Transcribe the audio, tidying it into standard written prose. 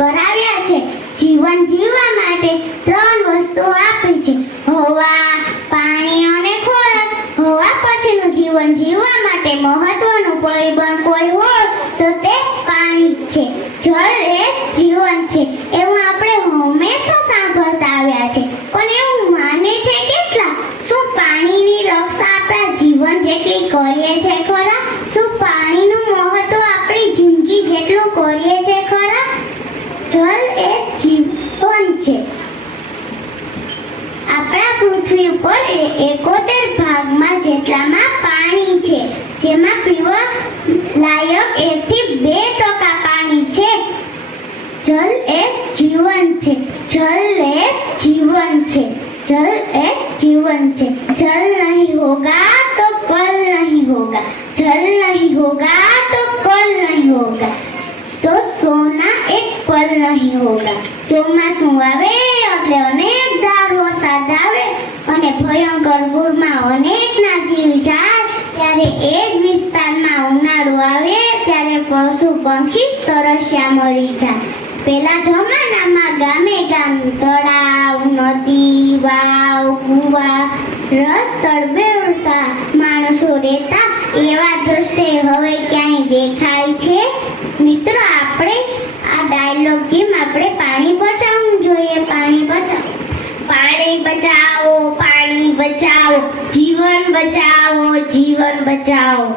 કરાવ્યા છે. જીવન જીવવા માટે 3 વસ્તુ આપી છે: હવા, પાણી અને ખોરાક. હવા પછીનું જીવન જીવવા માટે મહત્વનું પરિબળ કોઈ હોય તો તે પાણી છે. જળ એ જીવન છે એવું આપણે હંમેશા સાંભળતા આવ્યા છે, પણ એવું માને છે કેટલા? શું પાણીની રક્ષા આપણા જીવન જેટલી કરીએ છે ખરા? શું પાણીનું મહત્વ આપણી જિંદગી જેટલું કરીએ છે ખરા? જળ એ જીવન છે. આપણા પૃથ્વી ઉપર 71 ભાગમાં જેટલામાં પાણી છે, જેમાં પીવા લાયક 1-2% પાણી છે. જલ એ જીવન છે. જલ એ જીવન છે. जल एक जीवन है. जल नहीं होगा तो कल नहीं होगा. जल नहीं होगा तो कल नहीं होगा. तो सोना एक पल नहीं होगा. ચોમાસું આવે એટલે અનેક ધાર વરસાદ આવે અને ભયંકર પૂરમાં અનેકના જીવ જાય. ત્યારે એ જ વિસ્તારમાં ઉનાળો આવે ત્યારે પશુ પંખી તરસ્યા મરી જાય. પેલા જમાનામાં ગામે ગામ તળાવ, નદી, વાવ, કુવા, રસ્તળ બેવડતા માણસો રહેતા એવા દ્રશ્ય હવે ક્યાંય દેખાય છે? મિત્રો, આપણે આ ડાયલોગ જેમ આપણે પાણી બચાવવું જોઈએ. પાણી બચાવો, પાણી બચાવો, પાણી બચાવો, જીવન બચાવો, જીવન બચાવો.